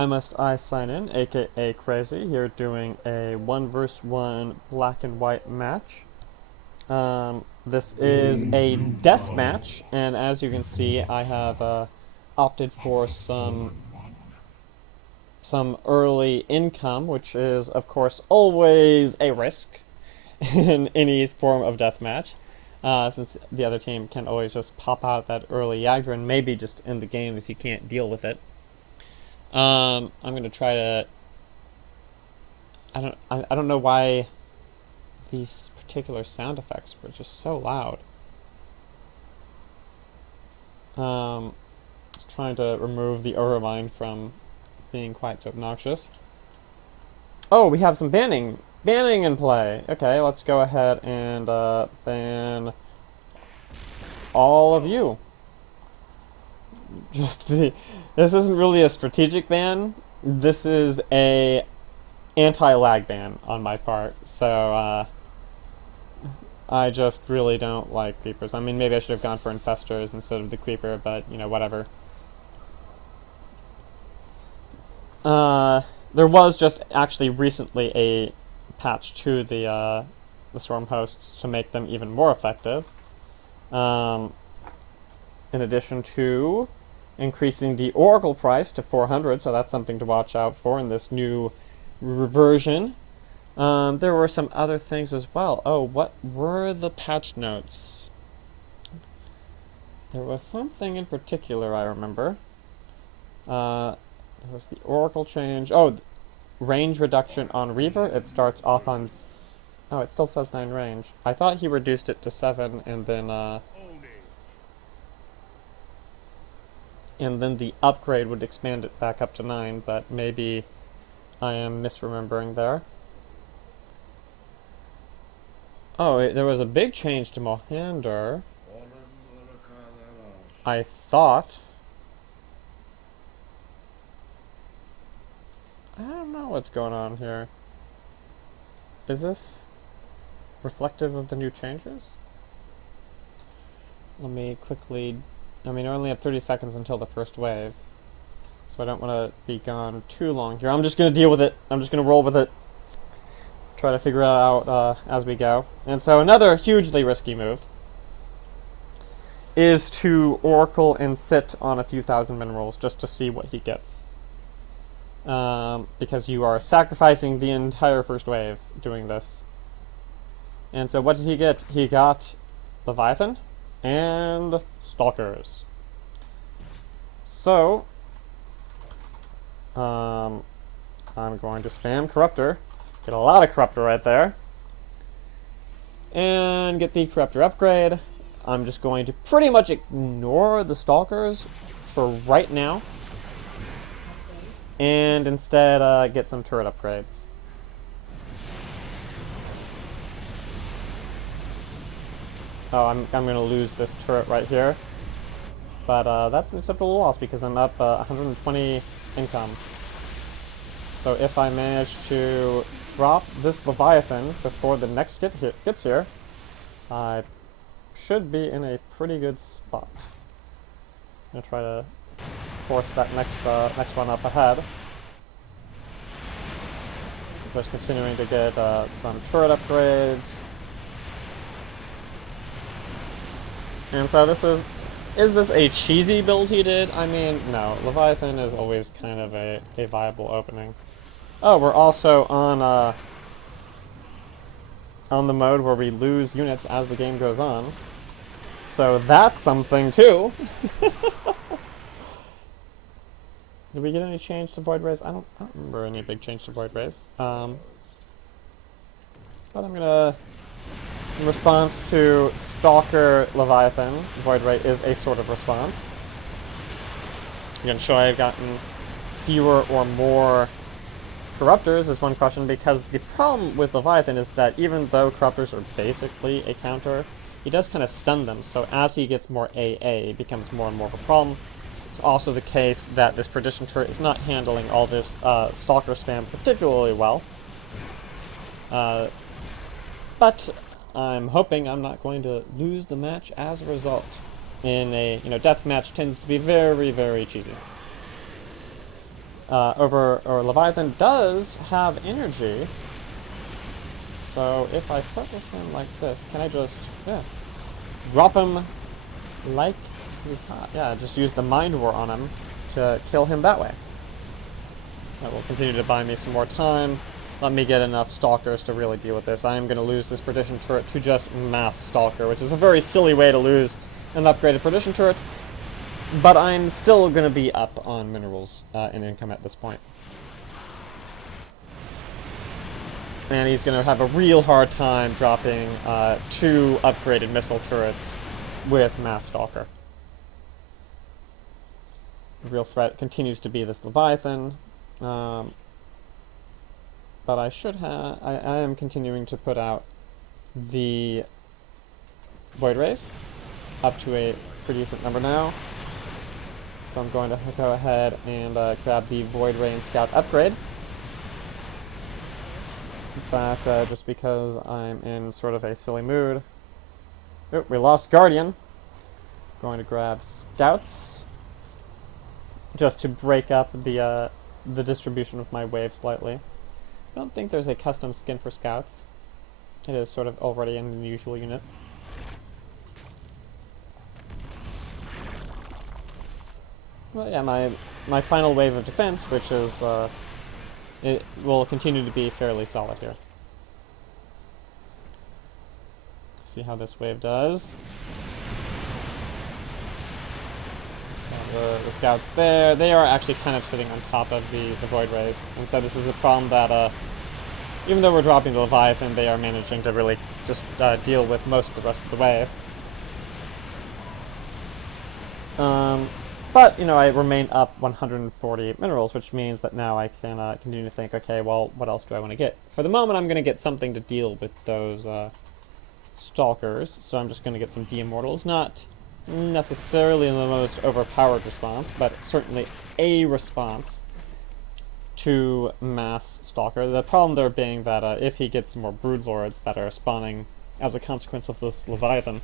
I must I sign in, aka Crazy, here doing a 1 vs 1 black and white match. This is a death match, and as you can see, I have opted for some early income, which is, of course, always a risk in any form of death match, since the other team can always just pop out that early Yagdrin, maybe just end the game if you can't deal with it. I'm gonna try to. I don't know why these particular sound effects were just so loud. Just trying to remove the Overmind from being quite so obnoxious. Oh, we have some banning in play. Okay, let's go ahead and ban all of you. This isn't really a strategic ban. This is a anti-lag ban on my part. So I just really don't like creepers. I mean, maybe I should have gone for infestors instead of the creeper, but, you know, whatever. There was just actually recently a patch to the storm hosts to make them even more effective. In addition to increasing the Oracle price to 400, so that's something to watch out for in this new version. There were some other things as well. Oh, what were the patch notes? There was something in particular I remember. There was the Oracle change. Oh, range reduction on Reaver. It starts off on... Oh, it still says 9 range. I thought he reduced it to 7 and then the upgrade would expand it back up to 9, but maybe I am misremembering there. Oh, there was a big change to Mohander. I thought. I don't know what's going on here. Is this reflective of the new changes? Let me quickly... I mean, I only have 30 seconds until the first wave, so I don't want to be gone too long here. I'm just going to deal with it. I'm just going to roll with it. Try to figure it out as we go. And so another hugely risky move is to Oracle and sit on a few thousand minerals just to see what he gets. Because you are sacrificing the entire first wave doing this. And so what did he get? He got Leviathan and Stalkers. So, I'm going to spam Corruptor. Get a lot of Corruptor right there. And get the Corruptor upgrade. I'm just going to pretty much ignore the Stalkers for right now. And instead get some turret upgrades. Oh, I'm going to lose this turret right here. But that's an acceptable loss because I'm up 120 income. So if I manage to drop this Leviathan before the next gets here, I should be in a pretty good spot. I'm going to try to force that next one up ahead. Just continuing to get some turret upgrades. And so this is this a cheesy build he did? I mean, no. Leviathan is always kind of a viable opening. Oh, we're also on the mode where we lose units as the game goes on. So that's something too. Did we get any change to Void Rays? I don't remember any big change to Void Rays. But I'm gonna... In response to Stalker Leviathan, Void Ray is a sort of response. You can show I've gotten fewer or more Corruptors is one question, because the problem with Leviathan is that even though Corruptors are basically a counter, he does kind of stun them, so as he gets more AA, it becomes more and more of a problem. It's also the case that this Perdition turret is not handling all this Stalker spam particularly well. But I'm hoping I'm not going to lose the match as a result. In a, death match tends to be very, very cheesy. or Leviathan does have energy. So if I focus him like this, can I just, yeah, drop him like he's hot? Yeah, just use the Mind War on him to kill him that way. That will continue to buy me some more time. Let me get enough Stalkers to really deal with this. I am going to lose this Perdition turret to just mass Stalker, which is a very silly way to lose an upgraded Perdition turret. But I'm still going to be up on minerals and income at this point. And he's going to have a real hard time dropping 2 upgraded missile turrets with mass Stalker. The real threat continues to be this Leviathan. But I should have... I am continuing to put out the Void Rays up to a pretty decent number now. So I'm going to go ahead and grab the Void Ray and Scout upgrade. In fact, just because I'm in sort of a silly mood. Oh, we lost Guardian. Going to grab Scouts. Just to break up the distribution of my wave slightly. I don't think there's a custom skin for Scouts. It is sort of already an unusual unit. Well, yeah, my final wave of defense, which is, it will continue to be fairly solid here. Let's see how this wave does. The Scouts there, they are actually kind of sitting on top of the Void Rays. And so this is a problem that, even though we're dropping the Leviathan, they are managing to really just deal with most of the rest of the wave. But, you know, I remain up 140 minerals, which means that now I can continue to think, okay, well, what else do I want to get? For the moment, I'm going to get something to deal with those Stalkers, so I'm just going to get some D-Immortals. Not necessarily the most overpowered response, but certainly a response to mass Stalker. The problem there being that if he gets more Broodlords that are spawning as a consequence of this Leviathan,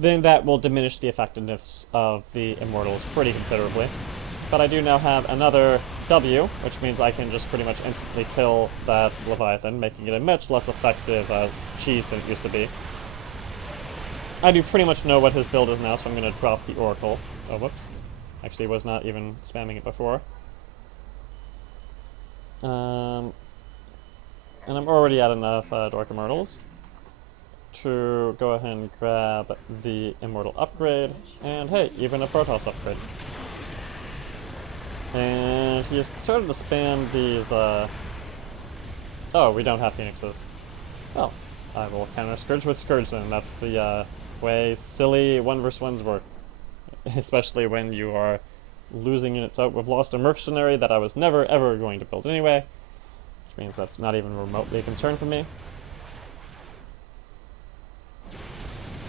then that will diminish the effectiveness of the Immortals pretty considerably. But I do now have another W, which means I can just pretty much instantly kill that Leviathan, making it a much less effective as cheese than it used to be. I do pretty much know what his build is now, so I'm going to drop the Oracle. Oh, whoops. Actually, was not even spamming it before. And I'm already at enough Dark Immortals to go ahead and grab the Immortal upgrade, and hey, even a Protoss upgrade. And he has started to spam these, oh, we don't have Phoenixes. Well, I will counter Scourge with Scourge then. That's the way silly 1v1s work. Especially when you are losing units out. We've lost a Mercenary that I was never ever going to build anyway, which means that's not even remotely a concern for me.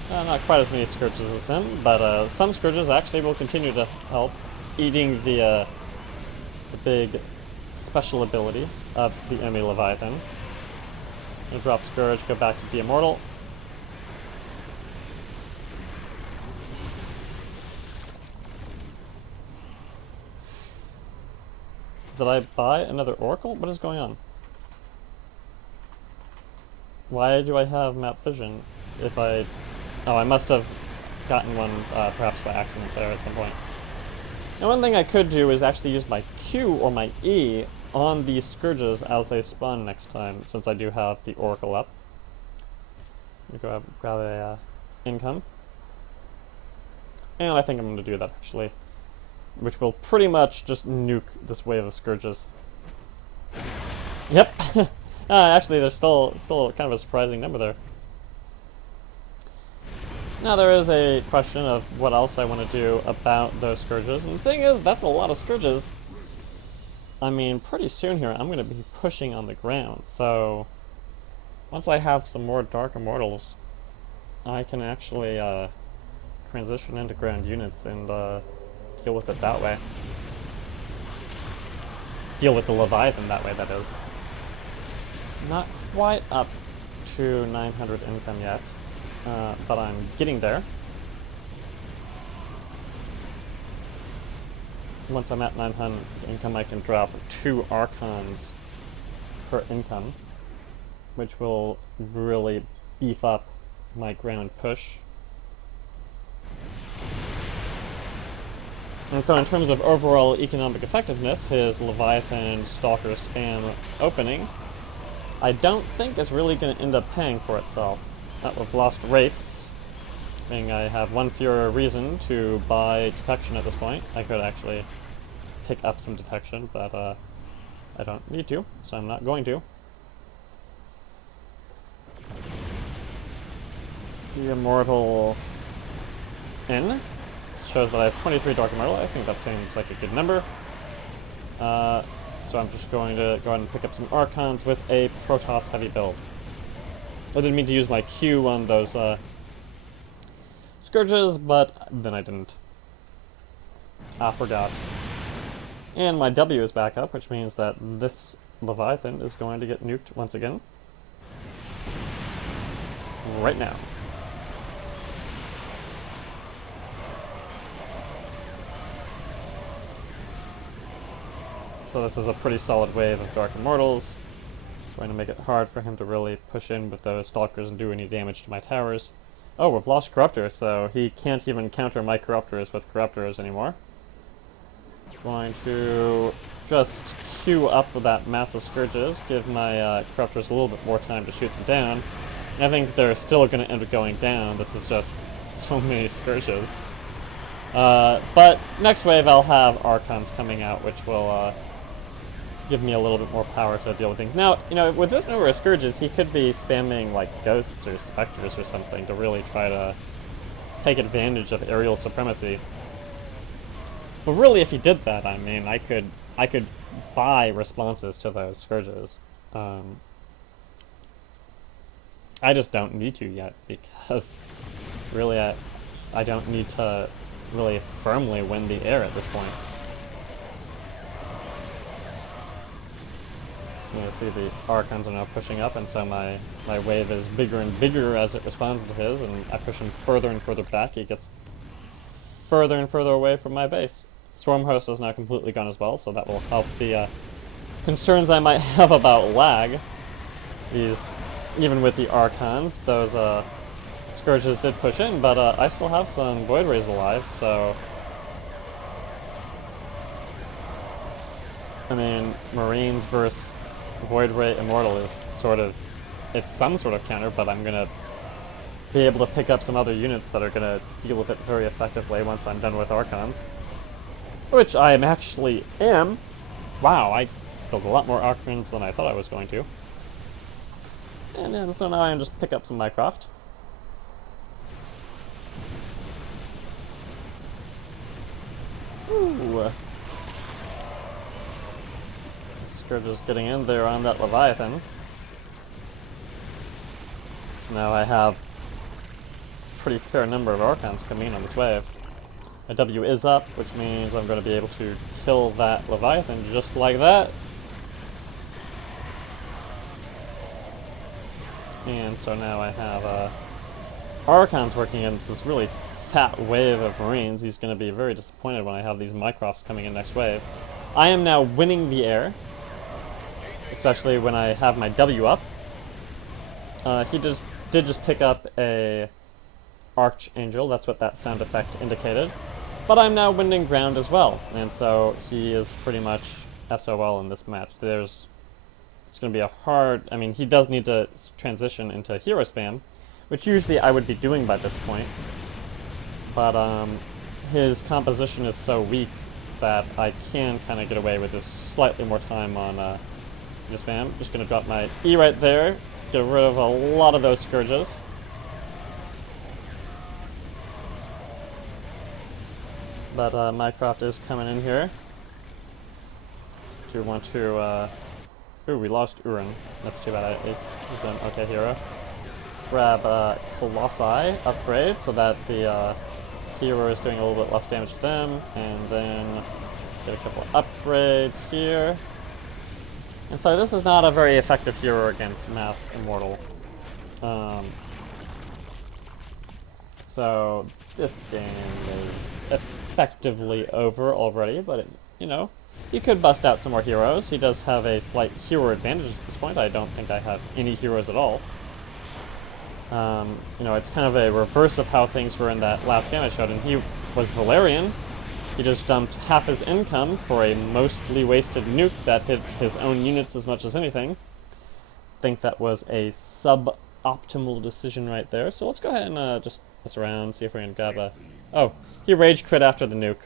Not quite as many Scourges as him, but some Scourges actually will continue to help, eating the big special ability of the enemy Leviathan. And drop Scourge, go back to the Immortal. Did I buy another Oracle? What is going on? Why do I have map vision if I... Oh, I must have gotten one perhaps by accident there at some point. Now, one thing I could do is actually use my Q or my E on these Scourges as they spawn next time, since I do have the Oracle up. Let me go grab a income. And I think I'm going to do that, actually. Which will pretty much just nuke this wave of Scourges. Yep! Actually, there's still kind of a surprising number there. Now there is a question of what else I want to do about those Scourges, and the thing is, that's a lot of Scourges. I mean, pretty soon here, I'm going to be pushing on the ground, so... Once I have some more Dark Immortals, I can actually transition into ground units and deal with it that way. Deal with the Leviathan that way, that is. Not quite up to 900 income yet. But I'm getting there. once I'm at 900 income, I can drop 2 Archons per income, which will really beef up my ground push. And so in terms of overall economic effectiveness, his Leviathan Stalker spam opening, I don't think is really going to end up paying for itself. With lost Wraiths, meaning I have one fewer reason to buy Defection at this point. I could actually pick up some Defection, but I don't need to, so I'm not going to. The Immortal Inn shows that I have 23 Dark Immortal. I think that seems like a good number. So I'm just going to go ahead and pick up some Archons with a Protoss heavy build. I didn't mean to use my Q on those Scourges, but then I didn't. I forgot. And my W is back up, which means that this Leviathan is going to get nuked once again. Right now. So this is a pretty solid wave of Dark Immortals. Going to make it hard for him to really push in with those Stalkers and do any damage to my towers. Oh, we've lost Corruptors, so he can't even counter my Corruptors with Corruptors anymore. Going to just queue up with that massive Scourges, give my Corruptors a little bit more time to shoot them down. I think they're still going to end up going down. This is just so many Scourges. But next wave I'll have Archons coming out, which will give me a little bit more power to deal with things. Now, you know, with this number of Scourges, he could be spamming, like, Ghosts or Spectres or something to really try to take advantage of aerial supremacy. But really, if he did that, I mean, I could buy responses to those Scourges. I just don't need to yet, because really I don't need to really firmly win the air at this point. You know, see the Archons are now pushing up, and so my wave is bigger and bigger as it responds to his, and I push him further and further back. He gets further and further away from my base. Stormhost is now completely gone as well, so that will help the concerns I might have about lag. Even with the Archons, those Scourges did push in, but I still have some Void Rays alive, so... I mean, Marines versus Void Ray Immortal is sort of... it's some sort of counter, but I'm gonna be able to pick up some other units that are gonna deal with it very effectively once I'm done with Archons. Which I actually am. Wow, I built a lot more Archons than I thought I was going to. And then, so now I can just pick up some Minecraft. Ooh. Scourge is getting in there on that Leviathan. So now I have a pretty fair number of Archons coming in on this wave. My W is up, which means I'm going to be able to kill that Leviathan just like that. And so now I have Archons working against this really fat wave of Marines. He's going to be very disappointed when I have these Mycrofts coming in next wave. I am now winning the air, especially when I have my W up. He did just pick up a Archangel, that's what that sound effect indicated. But I'm now winning ground as well, and so he is pretty much SOL in this match. It's going to be a hard... I mean, he does need to transition into hero spam, which usually I would be doing by this point. But his composition is so weak that I can kind of get away with this slightly more time on hero spam. Just going to drop my E right there, get rid of a lot of those Scourges. But Minecraft is coming in here. Do want to... ooh, we lost Urin. That's too bad. He's an okay hero. Grab Colossi upgrade so that the hero is doing a little bit less damage to them. And then get a couple upgrades here. And so this is not a very effective hero against Mass Immortal. So this game is effectively over already, but, you know, he could bust out some more heroes. He does have a slight hero advantage at this point. I don't think I have any heroes at all. You know, it's kind of a reverse of how things were in that last game I showed, and he was Valerian. He just dumped half his income for a mostly wasted nuke that hit his own units as much as anything. Think that was a suboptimal decision right there. So let's go ahead and just mess around, see if we can grab a... Oh, he rage crit after the nuke.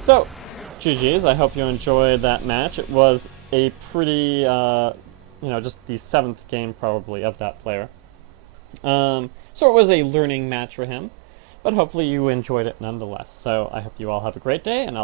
So, GG's. I hope you enjoyed that match. It was a pretty, you know, just the 7th game probably of that player. So it was a learning match for him, but hopefully you enjoyed it nonetheless. So I hope you all have a great day, and I'll